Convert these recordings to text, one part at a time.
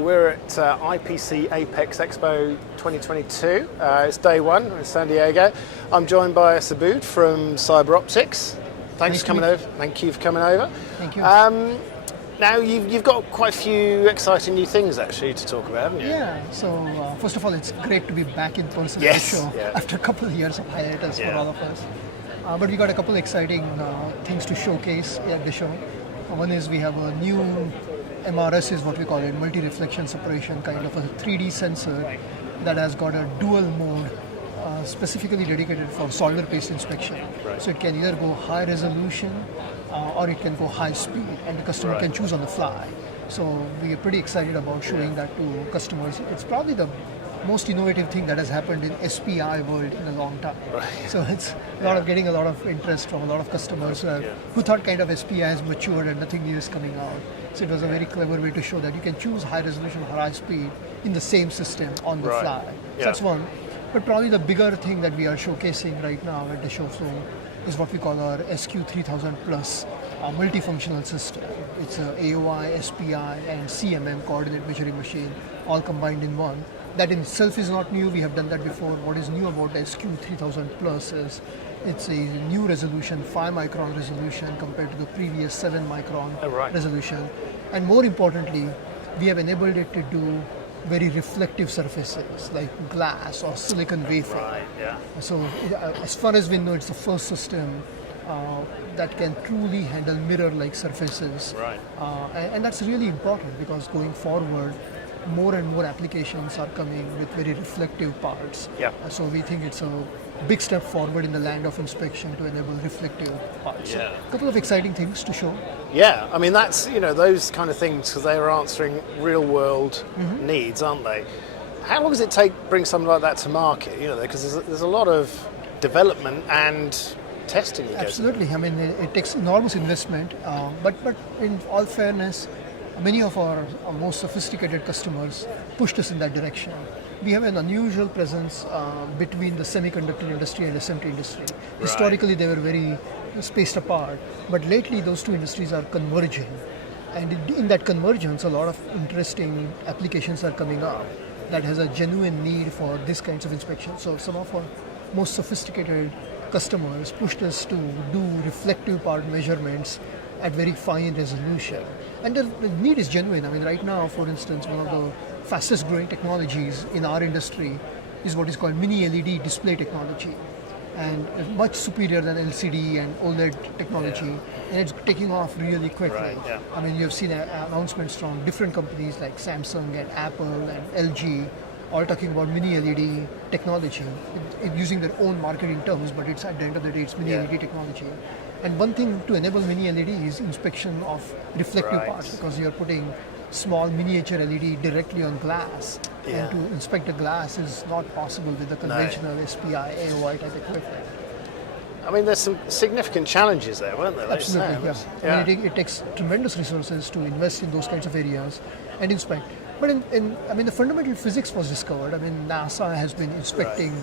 we're at IPC Apex Expo 2022. It's day one in San Diego. I'm joined by Subodh from CyberOptics. Thanks for coming over. Thank you for coming over. Thank you. Now, you've got quite a few exciting new things actually to talk about, haven't you? Yeah, so first of all, it's great to be back in person Yes, at the show after a couple of years of hiatus for all of us. But we got a couple of exciting things to showcase at the show. One is we have a new MRS, is what we call it, multi-reflection separation, kind of a 3D sensor that has got a dual mode specifically dedicated for solder paste inspection. Right. So it can either go high resolution or it can go high speed, and the customer can choose on the fly. So we are pretty excited about showing that to customers. It's probably the most innovative thing that has happened in SPI world in a long time. Right. So it's getting a lot of interest from a lot of customers who thought kind of SPI has matured and nothing new is coming out. So it was a very clever way to show that you can choose high resolution or high speed in the same system on the fly. So that's one. But probably the bigger thing that we are showcasing right now at the show floor is what we call our SQ3000 Plus multifunctional system. It's a AOI, SPI, and CMM coordinate measuring machine all combined in one. That in itself is not new. We have done that before. What is new about the SQ3000 Plus is it's a new resolution, 5 micron resolution compared to the previous 7 micron resolution. And more importantly, we have enabled it to do very reflective surfaces like glass or silicon wafer. Right, yeah. So as far as we know, it's the first system that can truly handle mirror-like surfaces. Right. And that's really important because going forward, more and more applications are coming with very reflective parts. Yeah. So we think it's a big step forward in the land of inspection to enable reflective parts. Yeah. A couple of exciting things to show. Yeah, I mean, that's, those kind of things, because they are answering real world needs, aren't they? How long does it take to bring something like that to market? Because there's a lot of development and testing that goes Absolutely. I mean, it takes enormous investment, but in all fairness, many of our most sophisticated customers pushed us in that direction. We have an unusual presence between the semiconductor industry and SMT industry. Right. Historically, they were very spaced apart, but lately those two industries are converging. And in that convergence, a lot of interesting applications are coming up that has a genuine need for this kinds of inspection. So some of our most sophisticated customers pushed us to do reflective part measurements at very fine resolution. And the need is genuine. I mean, right now, for instance, one of the fastest growing technologies in our industry is what is called MiniLED display technology. And it's much superior than LCD and OLED technology. And it's taking off really quickly. Right, yeah. I mean, you have seen announcements from different companies like Samsung and Apple and LG, all talking about mini-LED technology, using their own marketing terms, but it's at the end of the day, it's mini-LED technology. And one thing to enable mini-LED is inspection of reflective parts, because you're putting small miniature LED directly on glass. And to inspect the glass is not possible with the conventional SPI, AOI type equipment. I mean, there's some significant challenges there, weren't there? Absolutely, I mean, it takes tremendous resources to invest in those kinds of areas and inspect. But the fundamental physics was discovered. I mean, NASA has been inspecting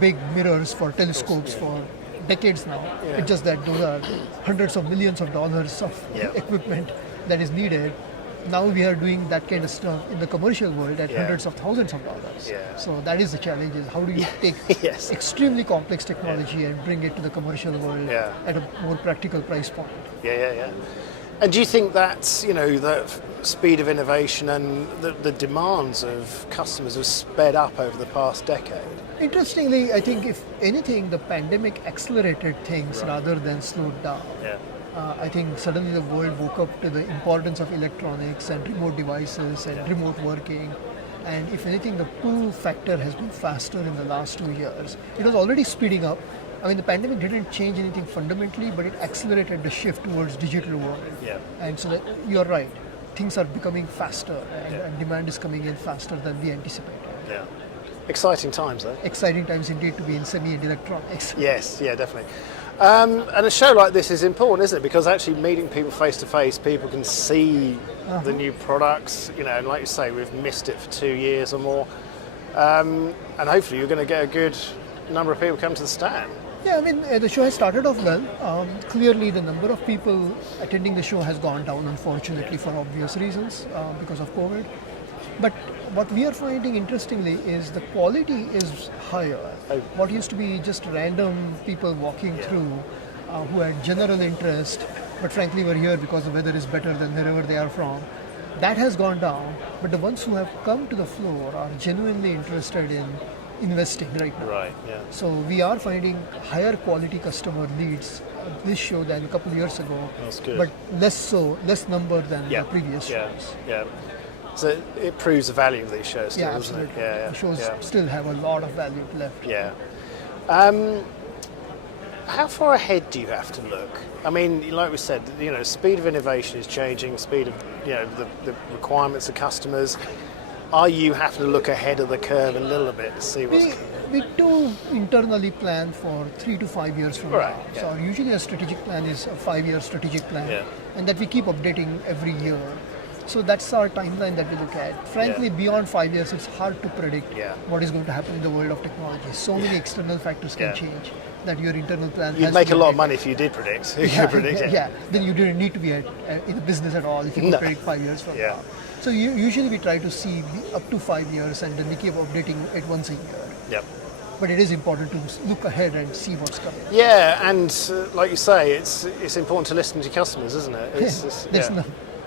big mirrors for telescopes for decades now. Yeah. It's just that those are hundreds of millions of dollars of equipment that is needed. Now we are doing that kind of stuff in the commercial world at hundreds of thousands of dollars. Yeah. So that is the challenge, is how do you take extremely complex technology and bring it to the commercial world at a more practical price point. Yeah. And do you think that's, the speed of innovation and the demands of customers have sped up over the past decade? Interestingly, I think if anything, the pandemic accelerated things rather than slowed down. Yeah. I think suddenly the world woke up to the importance of electronics and remote devices and remote working. And if anything, the pull factor has been faster in the last 2 years. It was already speeding up. I mean, the pandemic didn't change anything fundamentally, but it accelerated the shift towards digital world. Yeah. And so you're right. Things are becoming faster and demand is coming in faster than we anticipated. Yeah. Exciting times, though. Exciting times indeed to be in semi and electronics. Yes, definitely. And a show like this is important, isn't it? Because actually meeting people face to face, people can see the new products. And like you say, we've missed it for 2 years or more. And hopefully you're going to get a good number of people come to the stand. Yeah, I mean, the show has started off well. Clearly, the number of people attending the show has gone down, unfortunately, for obvious reasons, because of COVID. But what we are finding interestingly is the quality is higher. Oh. What used to be just random people walking through who had general interest, but frankly were here because the weather is better than wherever they are from, that has gone down. But the ones who have come to the floor are genuinely interested in investing right now. Right, yeah. So we are finding higher quality customer leads this show than a couple of years ago. That's good. But less number than the previous yeah, shows. yeah. So it proves the value of these shows still, Yeah, doesn't it? absolutely. Yeah, The shows still have a lot of value left. Yeah. How far ahead do you have to look? I mean, like we said, speed of innovation is changing, speed of, the requirements of customers. Are you having to look ahead of the curve a little bit to see what's... We do internally plan for 3 to 5 years from Right, now. yeah. So usually a strategic plan is a 5-year strategic plan, Yeah. and that we keep updating every year. So that's our timeline that we look at. Frankly, beyond 5 years, it's hard to predict what is going to happen in the world of technology. So many external factors can change that your internal plan has You'd to make be a lot of updated. money if you did predict. If Yeah, you predict it. yeah. Then you didn't need to be in the business at all if you could predict 5 years from now. So usually we try to see up to 5 years, and then we keep updating it once a year. Yep. But it is important to look ahead and see what's coming. Yeah, and like you say, it's important to listen to your customers, isn't it? There's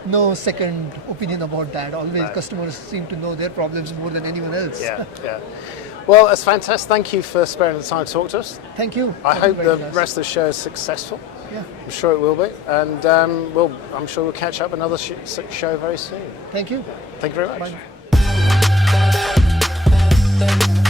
no second opinion about that. Always customers seem to know their problems more than anyone else. Yeah, yeah. Well, that's fantastic. Thank you for sparing the time to talk to us. Thank you. I hope the Thank you. rest of the show is successful. Yeah. I'm sure it will be. And I'm sure we'll catch up another show very soon. Thank you. Thank you very much. Bye.